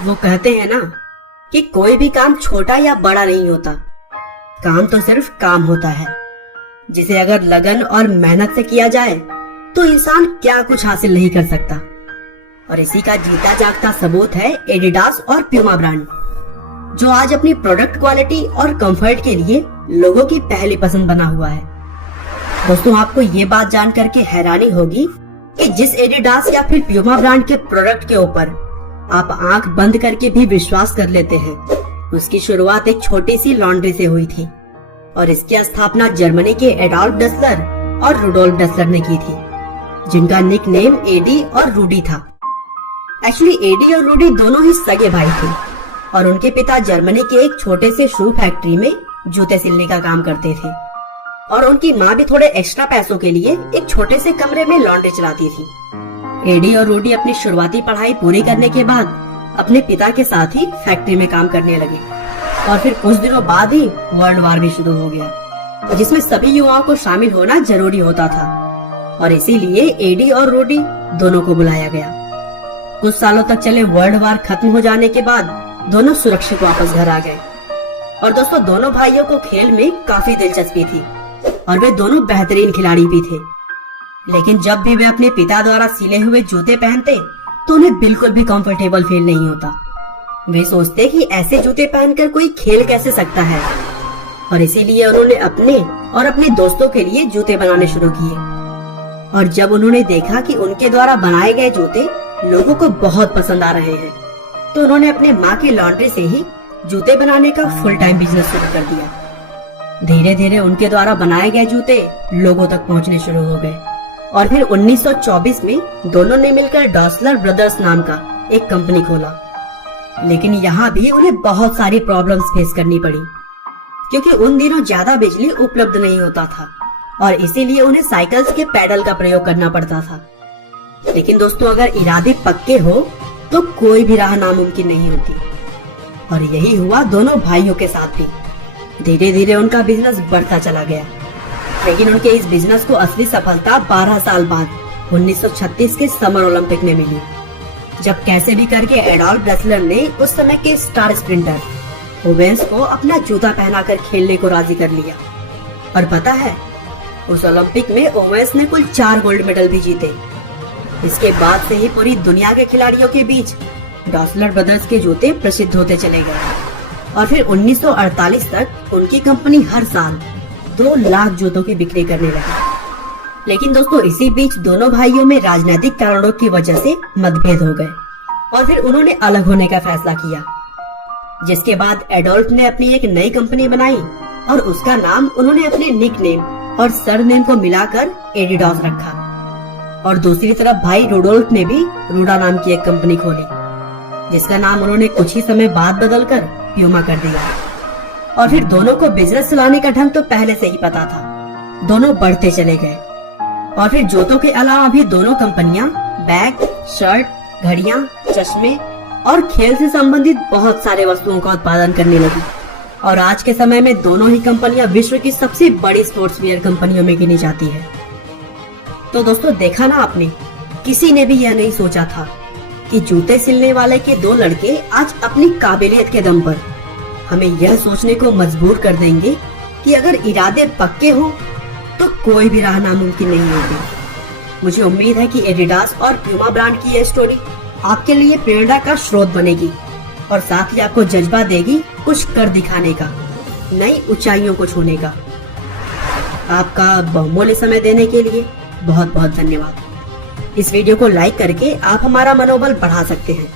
वो कहते हैं ना कि कोई भी काम छोटा या बड़ा नहीं होता, काम तो सिर्फ काम होता है जिसे अगर लगन और मेहनत से किया जाए तो इंसान क्या कुछ हासिल नहीं कर सकता। और इसी का जीता जागता सबूत है एडिडास और प्यूमा ब्रांड, जो आज अपनी प्रोडक्ट क्वालिटी और कंफर्ट के लिए लोगों की पहली पसंद बना हुआ है। दोस्तों, आपको ये बात जान करके हैरानी होगी कि जिस एडिडास या फिर प्यूमा ब्रांड के प्रोडक्ट के ऊपर आप आंख बंद करके भी विश्वास कर लेते हैं, उसकी शुरुआत एक छोटी सी लॉन्ड्री से हुई थी और इसकी स्थापना जर्मनी के एडोल्फ डसलर और रुडोल्फ डसलर ने की थी, जिनका निक नेम एडी और रूडी था। एक्चुअली एडी और रूडी दोनों ही सगे भाई थे और उनके पिता जर्मनी के एक छोटे से शू फैक्ट्री में जूते सिलने का काम करते थे और उनकी माँ भी थोड़े एक्स्ट्रा पैसों के लिए एक छोटे से कमरे में लॉन्ड्री चलाती थी। एडी और रूडी अपनी शुरुआती पढ़ाई पूरी करने के बाद अपने पिता के साथ ही फैक्ट्री में काम करने लगे और फिर कुछ दिनों बाद ही वर्ल्ड वार भी शुरू हो गया, जिसमें सभी युवाओं को शामिल होना जरूरी होता था और इसीलिए एडी और रूडी दोनों को बुलाया गया। कुछ सालों तक चले वर्ल्ड वार खत्म हो जाने के बाद दोनों सुरक्षित वापस घर आ गए। और दोस्तों, दोनों भाइयों को खेल में काफी दिलचस्पी थी और वे दोनों बेहतरीन खिलाड़ी भी थे, लेकिन जब भी वे अपने पिता द्वारा सिले हुए जूते पहनते तो उन्हें बिल्कुल भी कंफर्टेबल फील नहीं होता। वे सोचते कि ऐसे जूते पहनकर कोई खेल कैसे सकता है और इसीलिए उन्होंने अपने और अपने दोस्तों के लिए जूते बनाने शुरू किए। और जब उन्होंने देखा कि उनके द्वारा बनाए गए जूते लोगों को बहुत पसंद आ रहे हैं, तो उन्होंने अपने माँ की लॉन्ड्री से ही जूते बनाने का फुल टाइम बिजनेस शुरू कर दिया। धीरे धीरे उनके द्वारा बनाए गए जूते लोगों तक पहुँचने शुरू हो गए और फिर 1924 में दोनों ने मिलकर डॉसलर ब्रदर्स नाम का एक कंपनी खोला। लेकिन यहाँ भी उन्हें बहुत सारी प्रॉब्लम्स फेस करनी पड़ी, क्योंकि उन दिनों ज्यादा बिजली उपलब्ध नहीं होता था और इसीलिए उन्हें साइकिल्स के पैडल का प्रयोग करना पड़ता था। लेकिन दोस्तों, अगर इरादे पक्के हो तो कोई भी राह नामुमकिन नहीं होती और यही हुआ दोनों भाइयों के साथ भी। धीरे धीरे उनका बिजनेस बढ़ता चला गया, लेकिन उनके इस बिजनेस को असली सफलता 12 साल बाद 1936 के समर ओलंपिक में मिली, जब कैसे भी करके एडोल्फ डसलर ने उस समय के स्टार स्प्रिंटर ओवेंस को अपना जूता पहनाकर खेलने को राजी कर लिया। और पता है, उस ओलंपिक में ओवेंस ने कुल 4 गोल्ड मेडल भी जीते। इसके बाद से ही पूरी दुनिया के खिलाड़ियों के बीच डसलर ब्रदर्स के जूते प्रसिद्ध होते चले गए और फिर 1948 तक उनकी कंपनी हर साल 2 लाख जूतों की बिक्री करने लगी। लेकिन दोस्तों, इसी बीच दोनों भाइयों में राजनीतिक कारणों की वजह से मतभेद हो गए और फिर उन्होंने अलग होने का फैसला किया, जिसके बाद एडोल्फ ने अपनी एक नई कंपनी बनाई और उसका नाम उन्होंने अपने निक नेम और सरनेम को मिलाकर एडिडास रखा। और दूसरी तरफ भाई रुडोल्फ ने भी रूडा नाम की एक कंपनी खोली, जिसका नाम उन्होंने कुछ ही समय बाद बदलकर प्यूमा कर दिया। और फिर दोनों को बिजनेस चलाने का ढंग तो पहले से ही पता था। दोनों बढ़ते चले गए और फिर जूतों के अलावा भी दोनों कंपनियां बैग, शर्ट, घड़ियां, चश्मे और खेल से संबंधित बहुत सारे वस्तुओं का उत्पादन करने लगी। और आज के समय में दोनों ही कंपनियां विश्व की सबसे बड़ी स्पोर्ट्स वियर कंपनियों में गिनी जाती है। तो दोस्तों, देखा ना आपने, किसी ने भी यह नहीं सोचा था कि जूते सिलने वाले के 2 लड़के आज अपनी काबिलियत के दम पर हमें यह सोचने को मजबूर कर देंगे कि अगर इरादे पक्के हो तो कोई भी राह नामुमकिन नहीं होती। मुझे उम्मीद है कि एडिडास और प्यूमा ब्रांड की यह स्टोरी आपके लिए प्रेरणा का स्रोत बनेगी और साथ ही आपको जज्बा देगी कुछ कर दिखाने का, नई ऊंचाइयों को छूने का। आपका बहुमूल्य समय देने के लिए बहुत बहुत धन्यवाद। इस वीडियो को लाइक करके आप हमारा मनोबल बढ़ा सकते हैं।